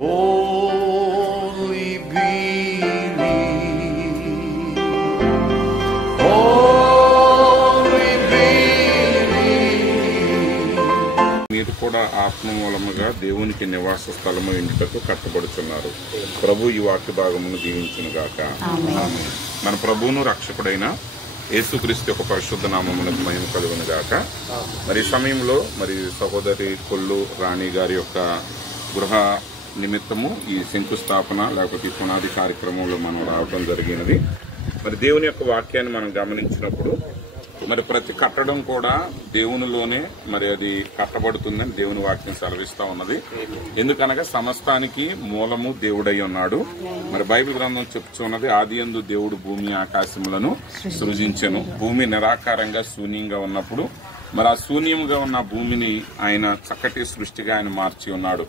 Only believe. Only believe. మీరు కూడా ఆత్మ మూలముగా దేవునికి నివాస స్థలము ఇంటికి కట్టబడుచున్నారు. ప్రభు ఈ వాక్య భాగమును దీవించునుగాక. మన ప్రభువును రక్షకుడైన యేసుక్రీస్తు యొక్క పరిశుద్ధ నామమునకు మహిమ కలుగునుగాక. మరి సమయంలో మరి సహోదరి కొల్లు రాణి గారి యొక్క గృహ నిమిత్తము ఈ శంకుస్థాపన లేకపోతే ఈ పునాది కార్యక్రమంలో మనం రావడం జరిగినది. మరి దేవుని యొక్క వాక్యాన్ని మనం గమనించినప్పుడు మరి ప్రతి కట్టడం కూడా దేవునిలోనే మరి అది కట్టబడుతుందని దేవుని వాక్యం సెలవిస్తా ఉన్నది. ఎందుకనగా సమస్తానికి మూలము దేవుడై ఉన్నాడు. మరి బైబిల్ గ్రంథం చెప్పుచున్నది, ఆదియందు దేవుడు భూమి ఆకాశములను సృజించెను. భూమి నిరాకారంగా శూన్యంగా ఉన్నప్పుడు మరి ఆ శూన్యంగా ఉన్న భూమిని ఆయన చక్కటి సృష్టిగా ఆయన మార్చి ఉన్నాడు.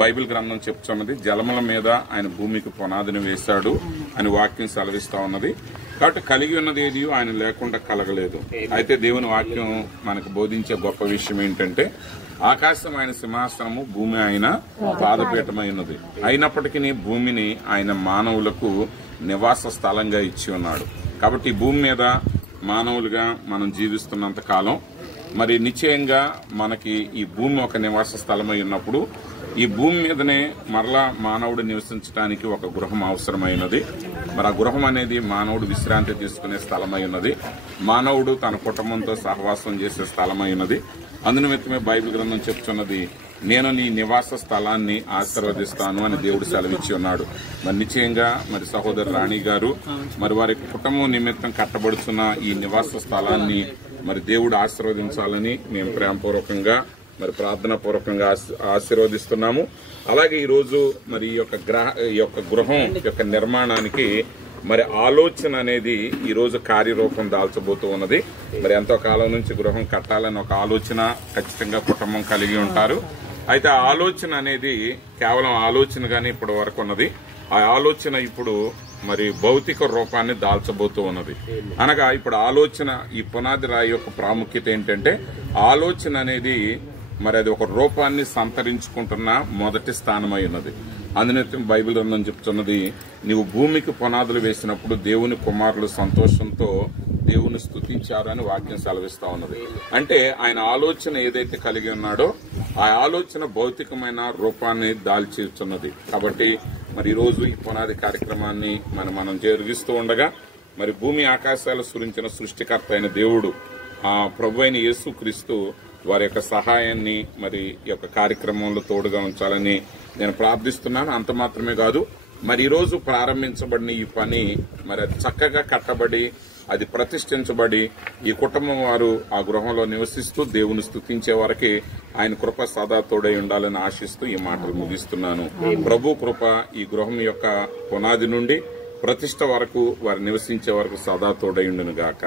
బైబిల్ గ్రంథం చెప్తున్నది, జలముల మీద ఆయన భూమికి పునాదిని వేశాడు అని వాక్యం సెలవిస్తా ఉన్నది. కాబట్టి కలిగి ఉన్నది ఏది ఆయన లేకుండా కలగలేదు. అయితే దేవుని వాక్యం మనకు బోధించే గొప్ప విషయం ఏంటంటే, ఆకాశం ఆయన సింహాసనము, భూమి ఆయన పాదపీఠమై ఉన్నది. అయినప్పటికీ భూమిని ఆయన మానవులకు నివాస స్థలంగా ఇచ్చి ఉన్నాడు. కాబట్టి ఈ భూమి మీద మానవులుగా మనం జీవిస్తున్నంత కాలం మరి నిశ్చయంగా మనకి ఈ భూమి ఒక నివాస స్థలమై ఉన్నప్పుడు ఈ భూమి మీదనే మరలా మానవుడు నివసించడానికి ఒక గృహం అవసరమైనది. మరి ఆ గృహం అనేది మానవుడు విశ్రాంతి తీసుకునే స్థలమై ఉన్నది. మానవుడు తన కుటుంబంతో సహవాసం చేసే స్థలమై ఉన్నది. అందునిమిత్తమే బైబిల్ గ్రంథం చెప్తున్నది, నేను నీ నివాస స్థలాన్ని ఆశీర్వదిస్తాను అని దేవుడు సెలవిచ్చి ఉన్నాడు. మరి నిశ్చయంగా మరి సహోదరు రాణి గారు మరి వారి కుటుంబం నిమిత్తం కట్టబడుతున్న ఈ నివాస స్థలాన్ని మరి దేవుడు ఆశీర్వదించాలని మేము ప్రేమపూర్వకంగా మరి ప్రార్థనా పూర్వకంగా ఆశీర్వదిస్తున్నాము. అలాగే ఈ రోజు మరి ఈ యొక్క గృహం యొక్క నిర్మాణానికి మరి ఆలోచన అనేది ఈ రోజు కార్యరూపం దాల్చబోతూ ఉన్నది. మరి ఎంతో కాలం నుంచి గృహం కట్టాలని ఒక ఆలోచన ఖచ్చితంగా కుటుంబం కలిగి ఉంటారు. అయితే ఆ ఆలోచన అనేది కేవలం ఆలోచనగానే ఇప్పటి వరకు ఉన్నది. ఆ ఆలోచన ఇప్పుడు మరి భౌతిక రూపాన్ని దాల్చబోతూ ఉన్నది. అనగా ఇప్పుడు ఆలోచన, ఈ పునాది రాయి యొక్క ప్రాముఖ్యత ఏంటంటే, ఆలోచన అనేది మరి అది ఒక రూపాన్ని సంతరించుకుంటున్న మొదటి స్థానమై ఉన్నది. అందునిమిత్తం బైబిల్ గ్రంథం చెప్తున్నది, నీవు భూమికి పునాదులు వేసినప్పుడు దేవుని కుమారులు సంతోషంతో దేవుని స్తుతించారు అని వాక్యం సెలవిస్తా ఉన్నది. అంటే ఆయన ఆలోచన ఏదైతే కలిగి ఉన్నాడో ఆ ఆలోచన భౌతికమైన రూపాన్ని దాల్చిస్తున్నది. కాబట్టి మరి ఈ రోజు ఈ పునాది కార్యక్రమాన్ని మనం జరిగిస్తూ ఉండగా మరి భూమి ఆకాశాలు సృష్టించిన సృష్టికర్త అయిన దేవుడు ఆ ప్రభు అయిన యేసుక్రీస్తు వారి యొక్క సహాయాన్ని మరి ఈ యొక్క కార్యక్రమంలో తోడుగా ఉంచాలని నేను ప్రార్థిస్తున్నాను. అంత మాత్రమే కాదు, మరి ఈ రోజు ప్రారంభించబడిన ఈ పని మరి అది చక్కగా కట్టబడి అది ప్రతిష్ఠించబడి ఈ కుటుంబం వారు ఆ గృహంలో నివసిస్తూ దేవుని స్తుతించే వరకే ఆయన కృప సదా తోడై ఉండాలని ఆశిస్తూ ఈ మాటలు ముగిస్తున్నాను. ప్రభు కృప ఈ గృహం యొక్క పునాది నుండి ప్రతిష్ఠ వరకు వారు నివసించే వరకు సదా తోడై ఉండును గాక.